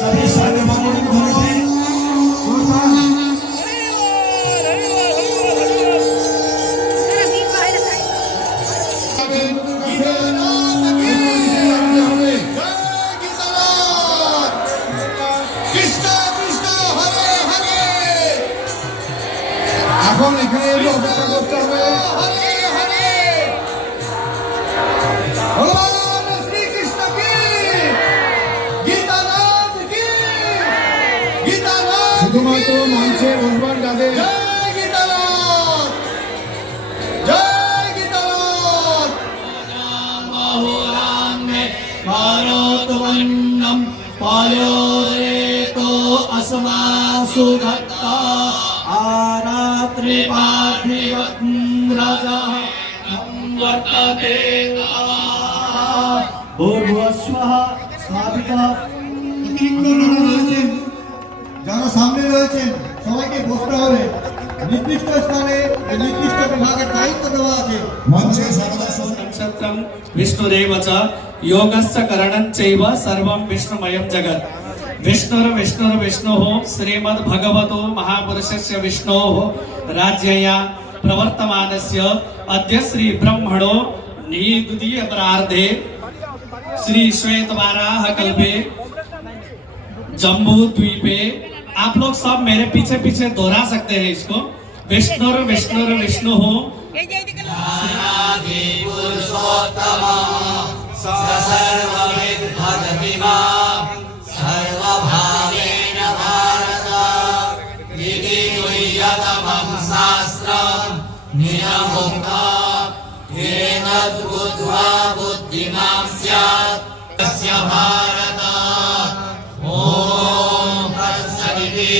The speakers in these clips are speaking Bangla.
सभी सार्वजनिक এখন এখানে অপেক্ষা করতে হবে। শুধুমাত্র মঞ্চে বসবার যাদের যারা সামনে রয়েছেন সবাইকে বসতে হবে। নির্দিষ্ট স্থানে নির্দিষ্ট বিভাগের দায়িত্ব দেওয়া আছে। মঞ্চে नक्षत्रं विष्णुरेव च योगस्य करणं चैव सर्वं विष्णुमयं जगत्। विष्णुर्विष्णुर्विष्णुः श्रीमद्भगवतो महापुरुषस्य विष्णोः राज्यया प्रवर्तमानस्य अद्य श्री ब्रह्मणो निद्वितीय प्रार्धे श्री श्वेतवाराह कल्पे जम्बू द्वीपे। आप लोग सब मेरे पीछे पीछे दोहरा सकते हैं इसको। विष्णुर्विष्णुर्विष्णुः सर्वभावेन भारत इति तुय्यतमं शास्त्रं नियमोक्ता येन बुद्ध्वा बुद्धिमान् स्यात् तस्य भारत। ॐ तत्सदिति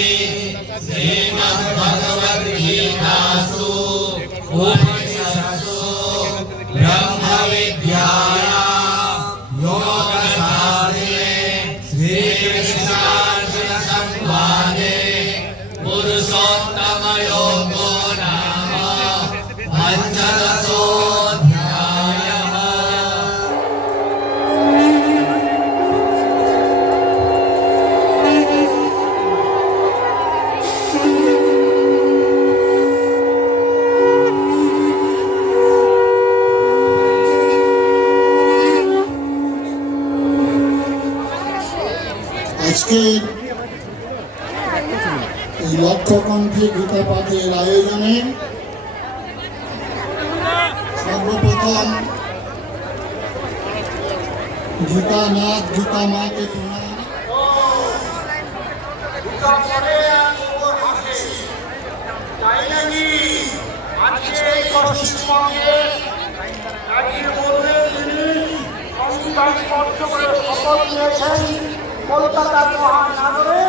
श्रीमद्भगवद्गीतासु उपनिषत्सु ब्रह्मविद्यायां योगशास्त्रे श्रीकृष्णार्जुन संवादे पुरुषोत्तमयोगो नाम पञ्चदशोऽध्यायः। আজকে এই লক্ষ্যকণ্ঠী গীতা পাঠের আয়োজনে সর্বপ্রথম গীতানাথ গীতা মাকে প্রণাম। কলকাতা মহানগরে